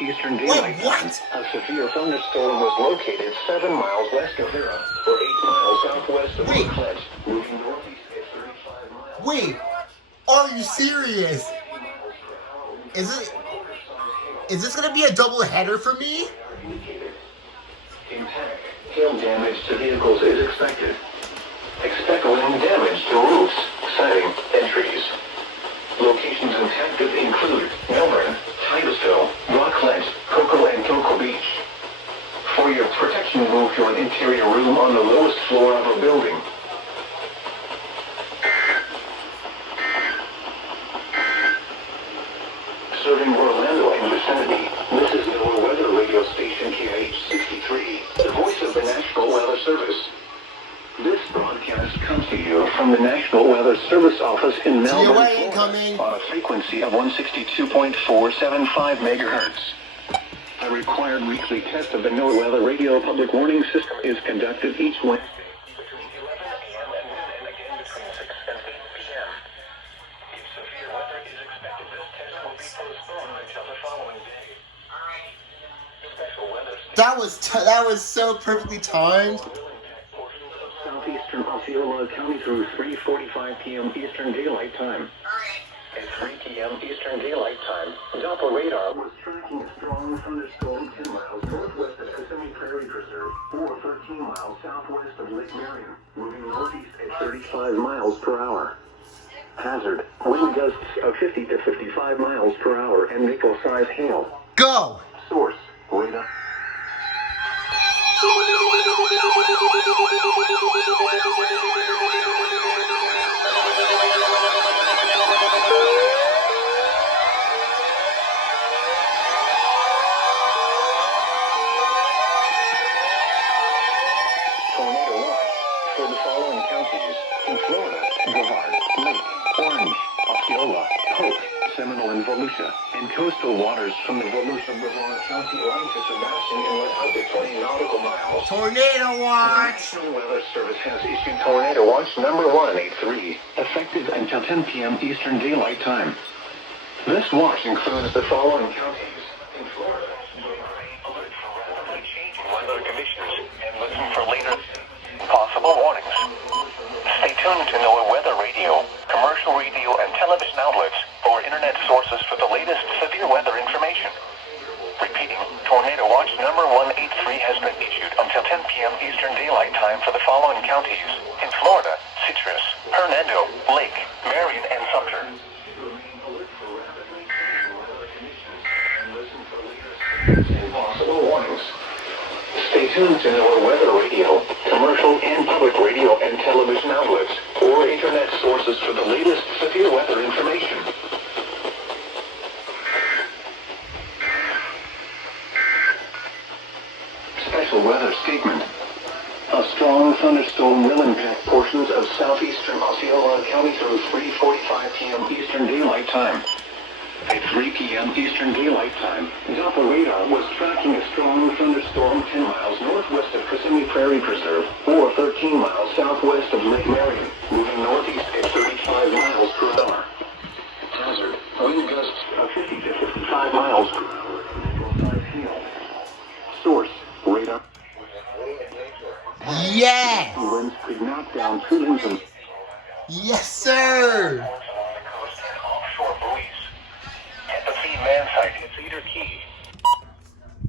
Eastern Daylight Time. A severe thunderstorm was located 7 miles west of Vera, or 8 miles southwest of Clet, moving northeast at 35 miles. Wait, are you serious? Is this gonna be a double header for me? In panic, hail damage to vehicles is expected. Expect wind damage to roofs, siding, and trees. Locations impacted include Melbourne, Titusville, Rockland, Cocoa and Cocoa Beach. For your protection, move to an interior room on the lowest floor of a building. Serving Orlando and vicinity, this is NOAA weather radio station KH63, the voice of the National Weather Service. This broadcast comes to you from the National Weather Service office in Melbourne, Florida, on a frequency of 162.475 megahertz. A required weekly test of the NOAA Weather Radio Public Warning System is conducted each Wednesday between 11 p.m. and noon, and again between 6 and 8 p.m. If severe weather is expected, this test will be postponed until the following day. Special weather. That was so perfectly timed. Southeastern Osceola County through 3:45 p.m. Eastern Daylight Time. At 3 p.m. Eastern Daylight Time, Doppler radar was tracking a strong thunderstorm 10 miles northwest of Kissimmee Prairie Preserve, or 13 miles southwest of Lake Marion, moving northeast at 35 miles per hour. Hazard: wind gusts of 50 to 55 miles per hour and maple-sized hail. Go! Source: radar. Tornado watch for the following counties in Florida: Brevard, Lake, Orange, Osceola, Polk, Seminole, and Volusia, and coastal waters from the Volusia-Brevard County line to Sebastian Inlet up to 20 nautical miles. Tornado watch! The National Weather Service has issued Tornado Watch number 183, effective until 10 p.m. Eastern Daylight Time. This watch includes the following counties in Florida. Alert for rapidly changing weather conditions and listen for later possible warnings. Stay tuned to NOAA Weather Radio, commercial radio, and television outlets for internet sources for the latest severe weather information. Repeating, Tornado Watch number 183 has been issued until 10 p.m. Eastern Daylight Time for the following counties in Florida: Citrus, Hernando, Lake, Marion, and Sumter. Possible warnings. Stay tuned to NOAA Weather Radio, commercial and public radio and television outlets, or internet sources for the latest severe weather information. Special weather statement. A strong thunderstorm will impact portions of southeastern Osceola County through 3:45 p.m. Eastern Daylight Time. At 3 p.m. Eastern Daylight Time, Doppler radar was tracking a strong thunderstorm 10 miles northwest of Kissimmee Prairie Preserve, or 13 miles southwest of Lake Marion, moving northeast at 35 miles per hour. Hazard: wind gusts of 50 to 55 miles per hour and maple-sized hail. Source: radar. Yes! Winds could knock down tree limbs and... Yes, sir!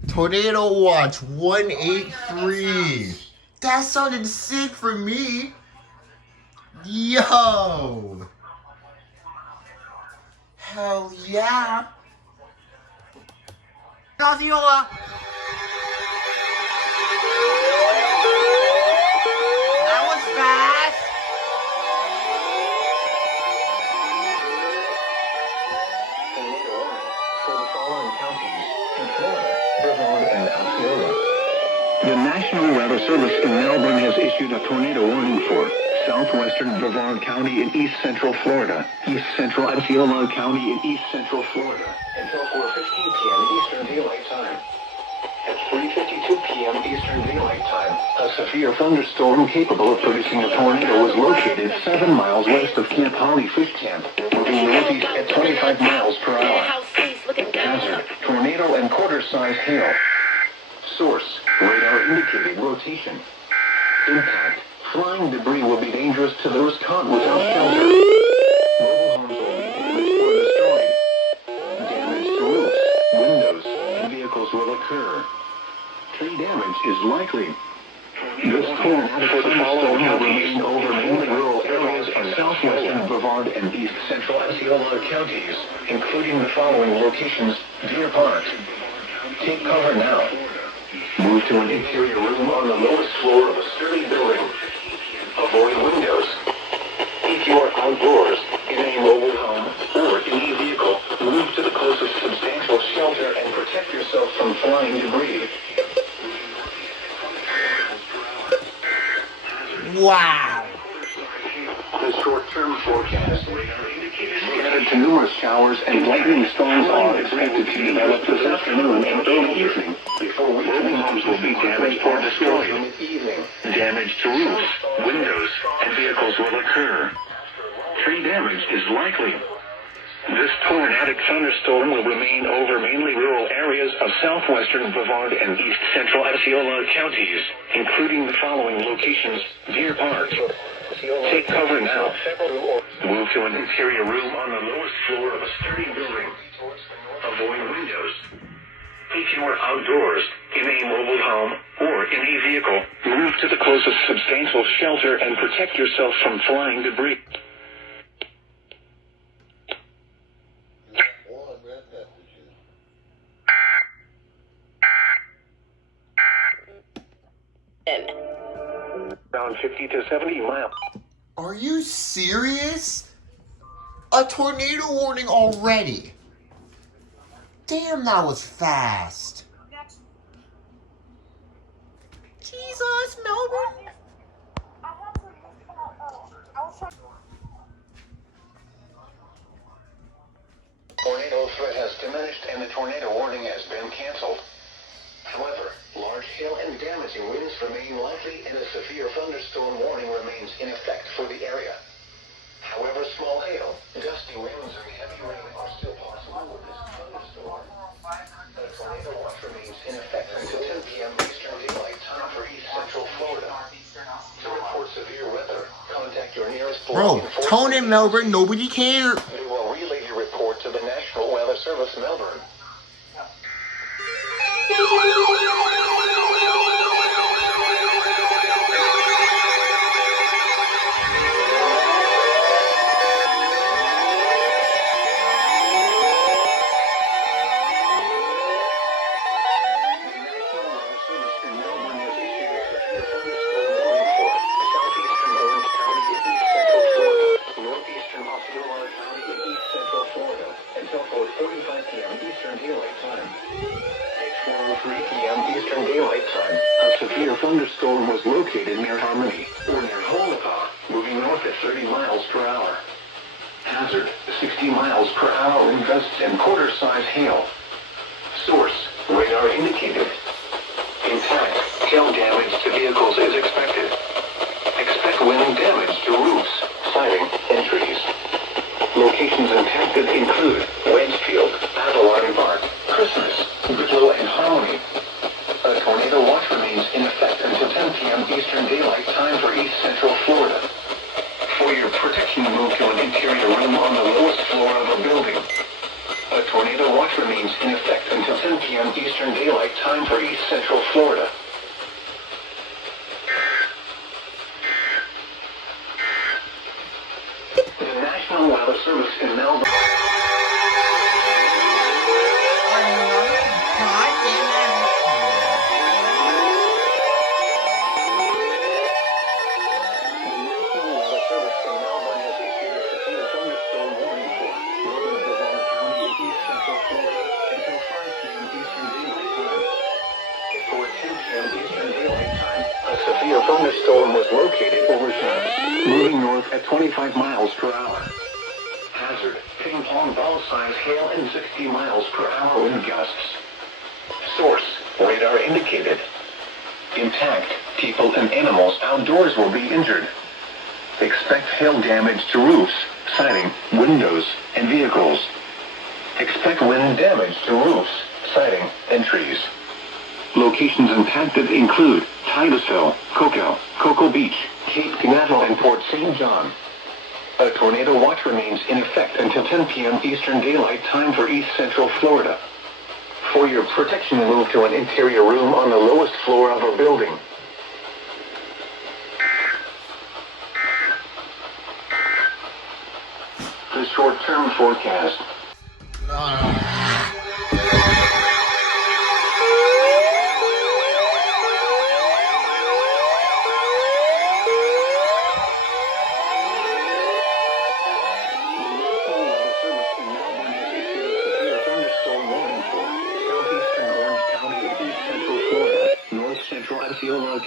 Tornado Watch 183. That sounded sick for me. Yo. Hell yeah. Osceola. That was fast. Tornado warning for the following counties in Florida, Brevard, and Osceola. The National Weather Service in Melbourne has issued a tornado warning for southwestern Brevard County in east central Florida, east central Osceola County in east central Florida, until 4:15 p.m. Eastern Daylight Time. At 3:52 p.m. Eastern Daylight Time, a severe thunderstorm capable of producing a tornado was located 7 miles west of Camp Holly Fish Camp, moving northeast at 25 miles per hour. Hazard, tornado and quarter-size hail. Source, radar indicating rotation. Impact, flying debris will be dangerous to those caught without shelter. Mobile homes will be damaged or destroyed. Damage to roofs, windows, and vehicles will occur. Tree damage is likely. This tornadic thunderstorm will remain over mainly rural areas of southwestern Brevard and east central Osceola counties, including the following locations: Deer Park. Take cover now. Move to an interior room on the lowest floor of a sturdy building. Avoid windows. If you are outdoors, in a mobile home, or in a vehicle, move to the closest substantial shelter and protect yourself from flying debris. Wow. The short-term forecast. Scattered to numerous showers and lightning storms are expected to develop this afternoon and early evening. Before weakening, homes will be damaged or destroyed. Damage to roofs, windows, and vehicles will occur. Tree damage is likely. This tornadic thunderstorm will remain over mainly rural areas of southwestern Brevard and east central Osceola counties, including the following locations: Deer Park. Take cover now. Move to an interior room on the lowest floor of a sturdy building. Avoid windows. If you are outdoors, in a mobile home, or in a vehicle, move to the closest substantial shelter and protect yourself from flying debris. Around 50 to 70 miles. Are you serious? A tornado warning already. Damn, that was fast. Jesus, Melbourne. Tornado threat has diminished and the tornado warning has been canceled. However, large hail and damaging winds remain likely and a severe thunderstorm warning remains in effect for the area. However, small hail, dusty winds, and heavy rain are still possible with this thunderstorm. The tornado watch remains in effect until 10 p.m. Eastern Daylight Time for east central Florida. To report severe weather, contact your nearest Bro, tone in Melbourne, nobody cares. We will relay your report to the National Weather Service Melbourne. Thunderstorm was located near Harmony, or near Holocaust, moving north at 30 miles per hour. Hazard, 60 miles per hour in gusts and quarter-size hail. Source, radar indicated. Impact, hail damage to vehicles is expected. Expect wind damage to roofs, siding, and trees. Locations impacted include Wedgefield, Avalon Park, Christmas, Wicklow, and Harmony. A tornado watch remains in effect until 10 p.m. Eastern Daylight Time for east central Florida. For your protection, move to an interior room on the lowest floor of a building. A tornado watch remains in effect until 10 p.m. Eastern Daylight Time for east central Florida. weather service in Melbourne. A thunderstorm was located overhead, moving north at 25 miles per hour. Hazard, ping-pong ball-size hail and 60 miles per hour wind gusts. Source, radar indicated. Impact, people and animals outdoors will be injured. Expect hail damage to roofs, siding, windows, and vehicles. Expect wind damage to roofs, siding, and trees. Locations impacted include Titusville, Cocoa Beach, Cape Canaveral, and Port St. John. A tornado watch remains in effect until 10 p.m. Eastern Daylight Time for East Central Florida. For your protection, move to an interior room on the lowest floor of a building. The short-term forecast.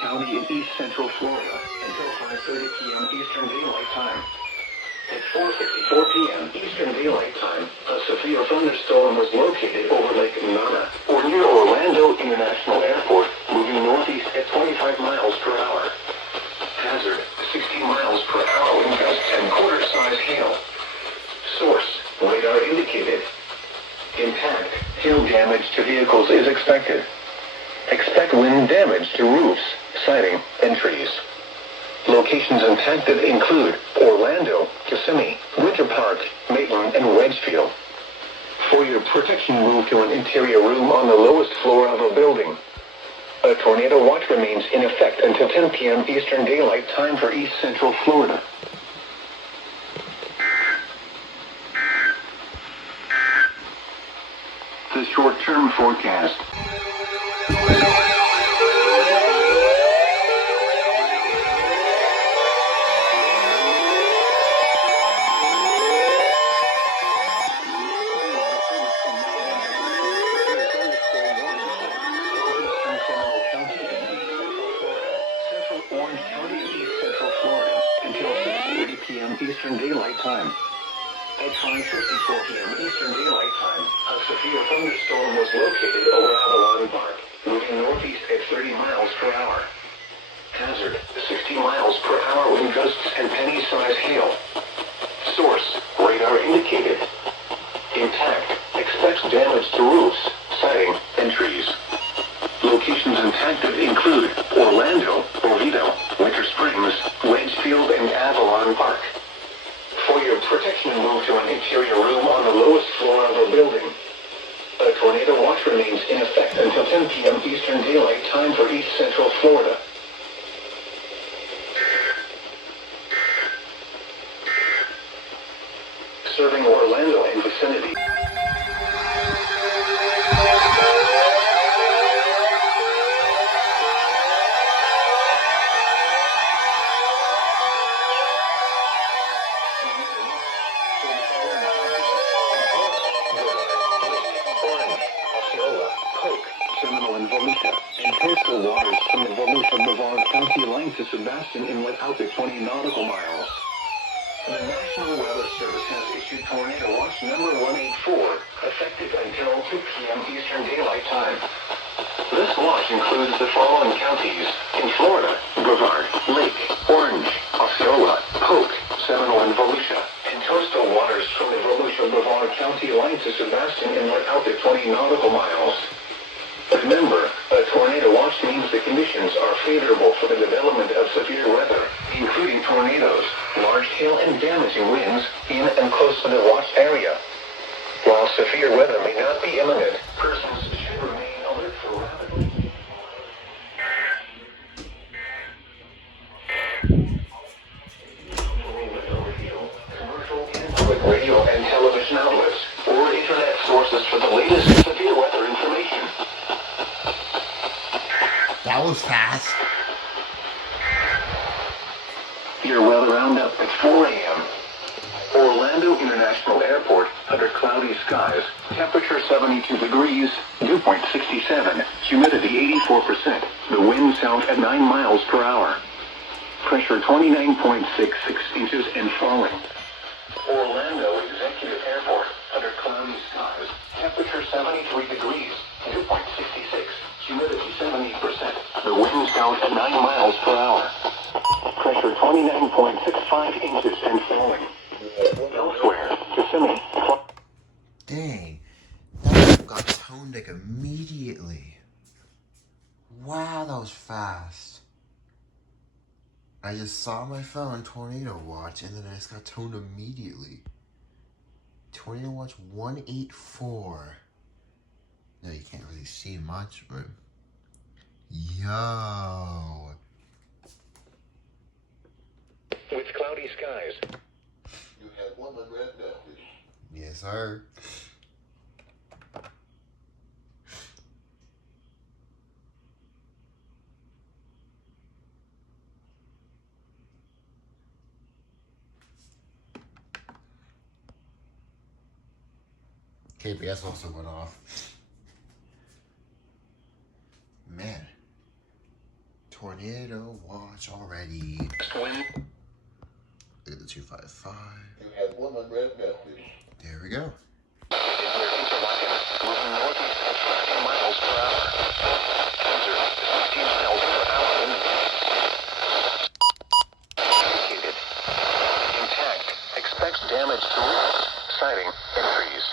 County in East Central Florida until 5:30 p.m. Eastern Daylight Time. At 4:54 p.m. Eastern Daylight Time, a severe thunderstorm was located over Lake Nana, or near Orlando International Airport, moving northeast at 25 miles per hour. Hazard, 60 miles per hour wind gusts and quarter-size hail. Source, radar indicated. Impact, hail damage to vehicles is expected. Expect wind damage to roofs, siding, and trees. Locations impacted include Orlando, Kissimmee, Winter Park, Maitland, and Wedgefield. For your protection, move to an interior room on the lowest floor of a building. A tornado watch remains in effect until 10 p.m. Eastern Daylight Time for East Central Florida. The short-term forecast. Eastern Daylight Time. At 5:54 p.m. Eastern Daylight Time, a severe thunderstorm was located over Avalon Park, moving northeast at 30 miles per hour. Hazard, 60 miles per hour wind gusts and penny-sized hail. Source, radar indicated. Impact, expects damage to roofs, siding, and trees. Locations impacted include Orlando, Oviedo, Winter Springs, Wedgefield, and Avalon Park. For your protection, move to an interior room on the lowest floor of a building. A tornado watch remains in effect until 10 p.m. Eastern Daylight Time for East Central Florida. Serving Orlando and vicinity. And coastal waters from the Volusia-Brevard County line to Sebastian Inlet out to 20 nautical miles. The National Weather Service has issued Tornado Watch number 184, effective until 2 p.m. Eastern Daylight Time. This watch includes the following counties in Florida: Brevard, Lake, Orange, Osceola, Polk, Seminole, and Volusia, and coastal waters from the Volusia-Brevard County line to Sebastian Inlet out to 20 nautical miles. Remember, a tornado watch means the conditions are favorable for the development of severe weather, including tornadoes, large hail, and damaging winds in and close to the watched area. While severe weather may not be imminent, persons should remain alert for rapidly. Commercial and public radio and television outlets or internet sources for the latest severe weather information. That was fast. Your weather roundup at 4 a.m. Orlando International Airport, under cloudy skies, temperature 72 degrees, dew point 67, humidity 84%, the wind south at 9 miles per hour. Pressure 29.66 inches and falling. Orlando Executive Airport, under cloudy skies, temperature 73 degrees, dew point 66, humidity 70%, the wind south at 9 miles per hour. Pressure 29.65 inches and falling. Elsewhere, Kissimmee. Dang. That got toned like immediately. Wow, that was fast. I just saw my phone tornado watch and then I just got toned immediately. Tornado watch 184. No, you can't really see much, but yo. With cloudy skies. You have one unread message. Yes, sir. KPS also went off. Man. Tornado watch already. Wind. Look at the 255. You have one unread message. There we go. Moving northeast at 15 miles per hour. Winds are 60 miles per hour. Indicated. Intact. Expects damage to roofs, siding, and trees.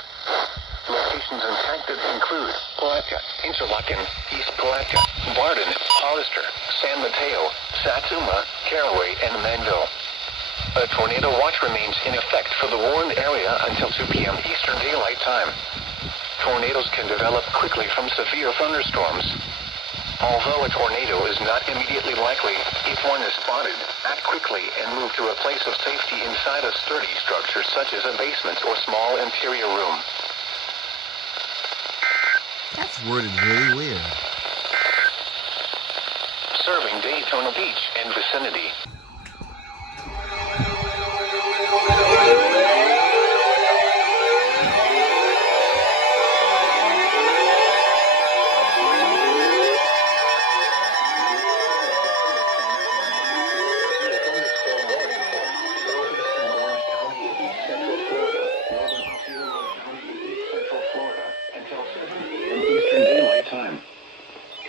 Locations impacted include Palatka, Interlaken, East Palatka, Barden, Hollister, San Mateo, Satsuma, Caraway, and Manville. A tornado watch remains in effect for the warned area until 2 p.m. Eastern Daylight Time. Tornadoes can develop quickly from severe thunderstorms. Although a tornado is not immediately likely, if one is spotted, act quickly and move to a place of safety inside a sturdy structure such as a basement or small interior room. That's worded really weird. Serving Daytona Beach and vicinity.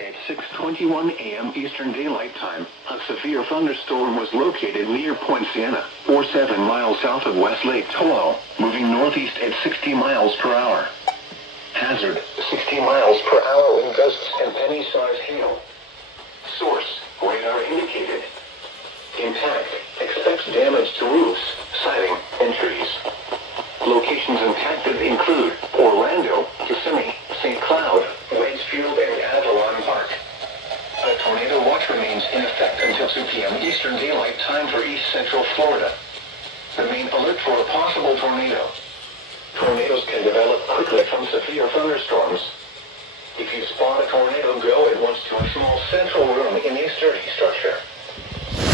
At 6:21 a.m. Eastern Daylight Time, a severe thunderstorm was located near Point Siena, or 7 miles south of West Lake Tahoe, moving northeast at 60 miles per hour. Hazard, 60 miles per hour wind gusts and penny-sized hail. Source, radar indicated. Impact, expects damage to roofs, siding, and trees. Locations impacted include Orlando, Kissimmee, St. Cloud, Waitsfield, and Avalon Park. A tornado watch remains in effect until 2 p.m. Eastern Daylight Time for East Central Florida. Remain alert for a possible tornado. Tornadoes can develop quickly from severe thunderstorms. If you spot a tornado, go at once to a small central room in a sturdy structure.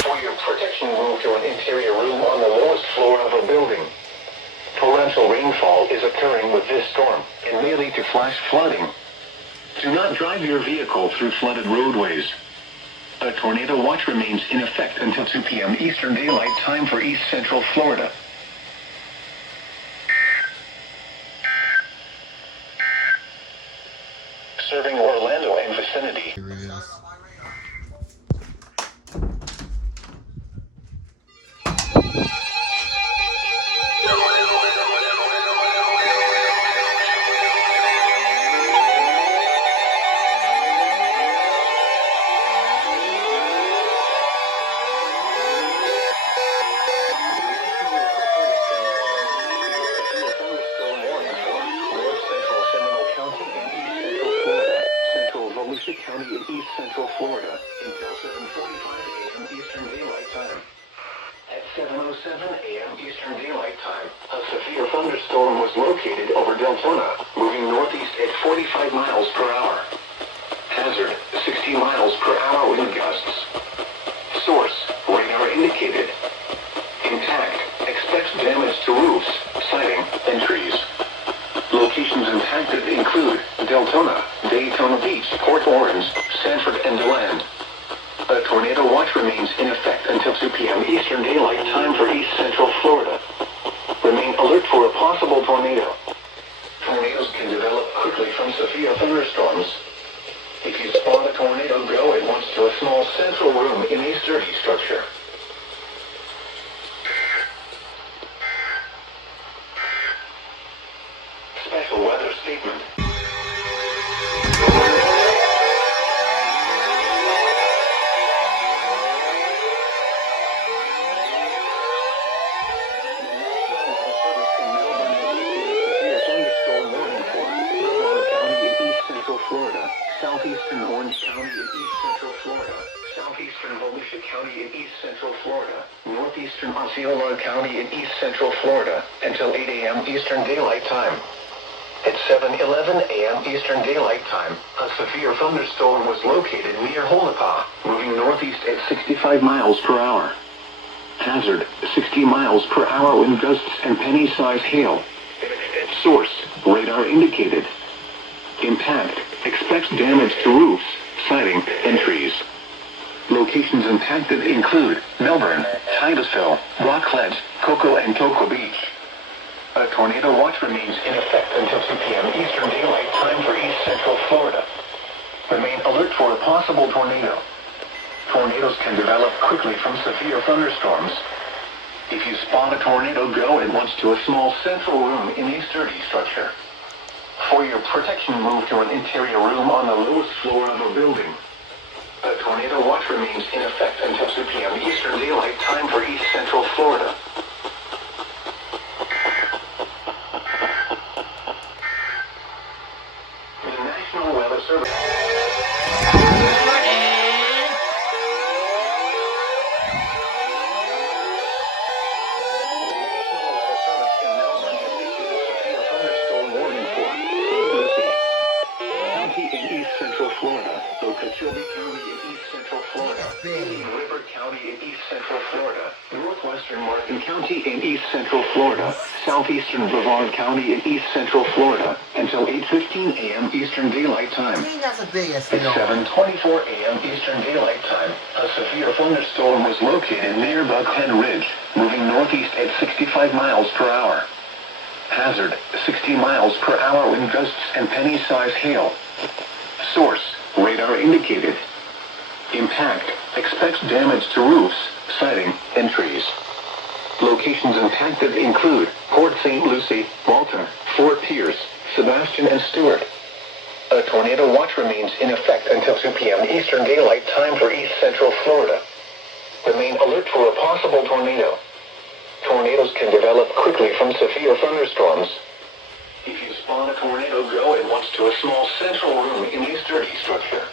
For your protection, move to an interior room on the lowest floor of a building. Torrential rainfall is occurring with this storm and may lead to flash flooding. Do not drive your vehicle through flooded roadways. A tornado watch remains in effect until 2 p.m. Eastern Daylight Time for East Central Florida. Serving Orlando and vicinity. Here it is. Eastern Daylight Time, a severe thunderstorm was located over Deltona, moving northeast at 45 miles per hour. Hazard, 60 miles per hour wind gusts. Source, radar indicated. Impact, expects damage to roofs, siding, and trees. Locations impacted include Deltona, Daytona Beach, Port Orange, Sanford, and DeLand. A tornado watch remains in effect until 2 p.m. Eastern Daylight Time for East Central Florida. Remain alert for a possible tornado. Tornadoes can develop quickly from severe thunderstorms. If you spot a tornado, go at once to a small central room in a sturdy structure. Special weather statement. Southeastern Orange County in East Central Florida, southeastern Volusia County in East Central Florida, northeastern Osceola County in East Central Florida, until 8 a.m. Eastern Daylight Time. At 7:11 a.m. Eastern Daylight Time, a severe thunderstorm was located near Holapa, moving northeast at 65 miles per hour. Hazard, 60 miles per hour wind gusts and penny-sized hail. Source, radar indicated. Impact, expects damage to roofs, siding, and trees. Locations impacted include Melbourne, Titusville, Rockledge, Cocoa, and Cocoa Beach. A tornado watch remains in effect until 2 p.m. Eastern Daylight Time for East Central Florida. Remain alert for a possible tornado. Tornadoes can develop quickly from severe thunderstorms. If you spot a tornado, go at once to a small central room in a sturdy structure. For your protection, move to an interior room on the lowest floor of a building. A tornado watch remains in effect until 2 p.m. Eastern Daylight Time for East Central Florida. The National Weather Service. Okeechobee County in East Central Florida, River County in East Central Florida, northwestern Martin County in East Central Florida, southeastern Brevard County in East Central Florida, until 8:15 a.m. Eastern Daylight Time. That's a big At 7:24 a.m. Eastern Daylight Time, a severe thunderstorm was located near Buckhead Ridge, moving northeast at 65 miles per hour. Hazard, 60 miles per hour wind gusts and penny-sized hail. Source, radar indicated. Impact, expects damage to roofs, siding, and trees. Locations impacted include Port St. Lucie, Walton, Fort Pierce, Sebastian, and Stewart. A tornado watch remains in effect until 2 p.m. Eastern Daylight Time for East Central Florida. Remain alert for a possible tornado. Tornadoes can develop quickly from severe thunderstorms. If you spot a tornado, go at once to a small central room in a sturdy structure.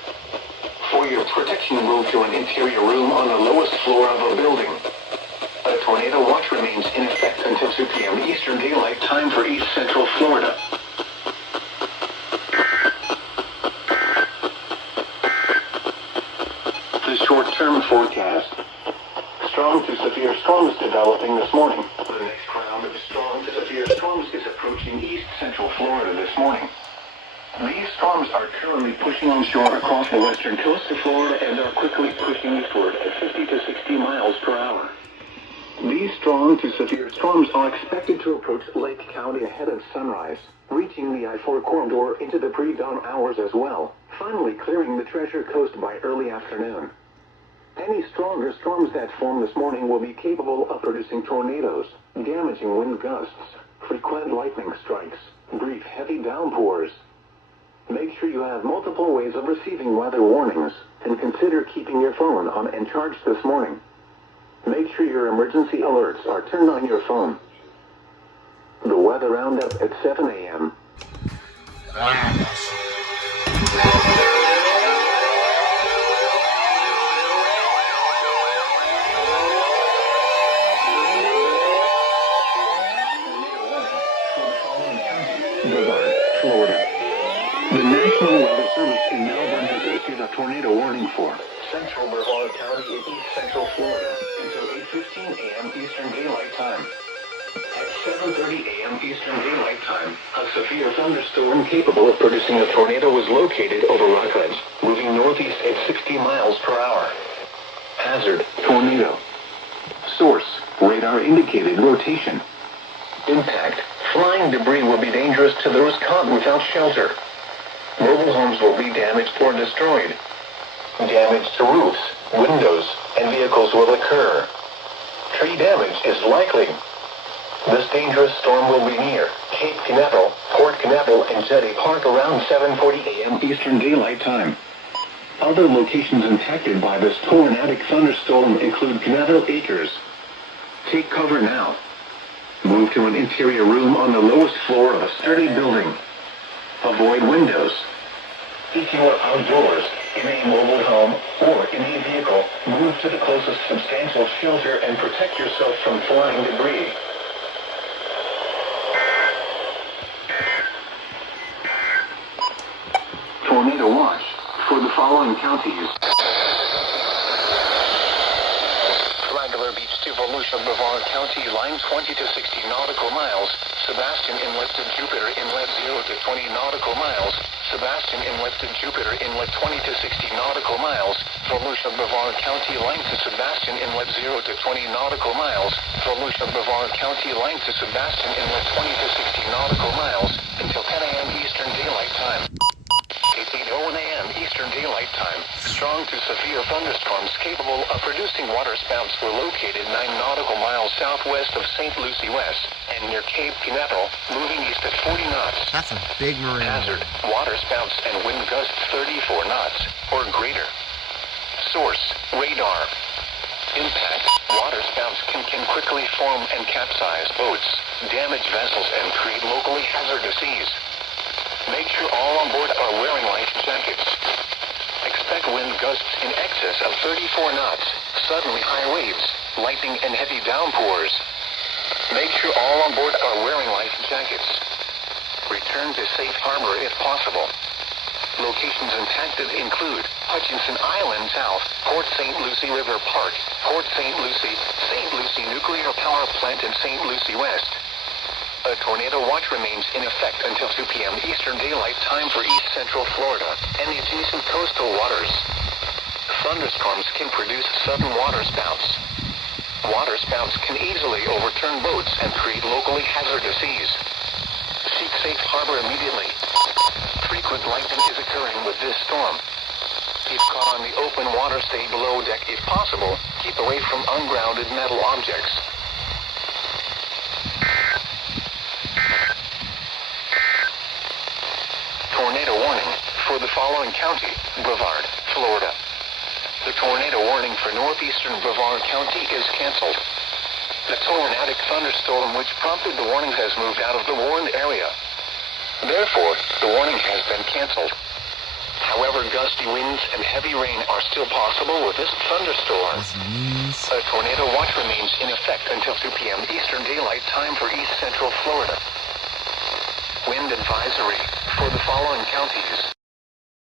For your protection, move to an interior room on the lowest floor of a building. A tornado watch remains in effect until 2 p.m. Eastern Daylight Time for East Central Florida. The short-term forecast. Strong to severe storms developing this morning. The next round of strong to severe storms is approaching East Central Florida this morning. These storms are currently pushing onshore across the western coast of Florida and are quickly pushing eastward at 50 to 60 miles per hour. These strong to severe storms are expected to approach Lake County ahead of sunrise, reaching the I-4 corridor into the pre-dawn hours as well, finally clearing the Treasure Coast by early afternoon. Any stronger storms that form this morning will be capable of producing tornadoes, damaging wind gusts, frequent lightning strikes, brief heavy downpours. Make sure you have multiple ways of receiving weather warnings, and consider keeping your phone on and charged this morning. Make sure your emergency alerts are turned on your phone. The weather roundup at 7 a.m. Brevard, Florida. The National Weather Service in Melbourne has issued a tornado warning for central Brevard County in east central Florida until 8:15 a.m. Eastern Daylight Time. At 7:30 a.m. Eastern Daylight Time, a severe thunderstorm capable of producing a tornado was located over Rockledge, moving northeast at 60 miles per hour. Hazard, tornado. Source, radar indicated rotation. Impact, flying debris will be dangerous to those caught without shelter. Mobile homes will be damaged or destroyed. Damage to roofs, windows, and vehicles will occur. Tree damage is likely. This dangerous storm will be near Cape Canaveral, Port Canaveral, and Jetty Park around 7:40 a.m. Eastern Daylight Time. Other locations impacted by this tornadic thunderstorm include Canaveral Acres. Take cover now. Move to an interior room on the lowest floor of a sturdy building. Avoid windows. If you are outdoors, in a mobile home, or in a vehicle, move to the closest substantial shelter and protect yourself from flying debris. Tornado watch for the following counties. Flagler Beach to Volusia, Brevard County, line 20 to 60 nautical miles. Sebastian Inlet to Jupiter Inlet 0 to 20 nautical miles. Sebastian Inlet to Jupiter Inlet 20 to 60 nautical miles. Volusia, Brevard County, line to Sebastian Inlet 0 to 20 nautical miles. Volusia, Brevard County, line to Sebastian Inlet 20 to 60 nautical miles until 10 a.m. Eastern Daylight Time. 8:01 a.m. Eastern Daylight Time. Strong to severe thunderstorms capable of producing waterspouts were located 9 nautical miles southwest of St. Lucie West and near Cape Canaveral, moving east at 40 knots. That's a big marina. Hazard, waterspouts and wind gusts 34 knots or greater. Source, radar. Impact, waterspouts can quickly form and capsize boats, damage vessels, and create locally hazardous seas. Make sure all on board are wearing life jackets. Expect wind gusts in excess of 34 knots, suddenly high waves, lightning, and heavy downpours. Make sure all on board are wearing life jackets. Return to safe harbor if possible. Locations impacted include Hutchinson Island South, Port St. Lucie River Park, Port St. Lucie Nuclear Power Plant, and St. Lucie West. A tornado watch remains in effect until 2 p.m. Eastern Daylight Time for east central Florida and the adjacent coastal waters. Thunderstorms can produce sudden waterspouts. Waterspouts can easily overturn boats and create locally hazardous seas. Seek safe harbor immediately. Frequent lightning is occurring with this storm. If caught on the open water, stay below deck if possible. Keep away from ungrounded metal objects. Tornado warning for the following county, Brevard, Florida. The tornado warning for northeastern Brevard County is canceled. The tornadic thunderstorm which prompted the warning has moved out of the warned area. Therefore, the warning has been canceled. However, gusty winds and heavy rain are still possible with this thunderstorm. A tornado watch remains in effect until 2 p.m. Eastern Daylight Time for east central Florida. Wind advisory for the following counties.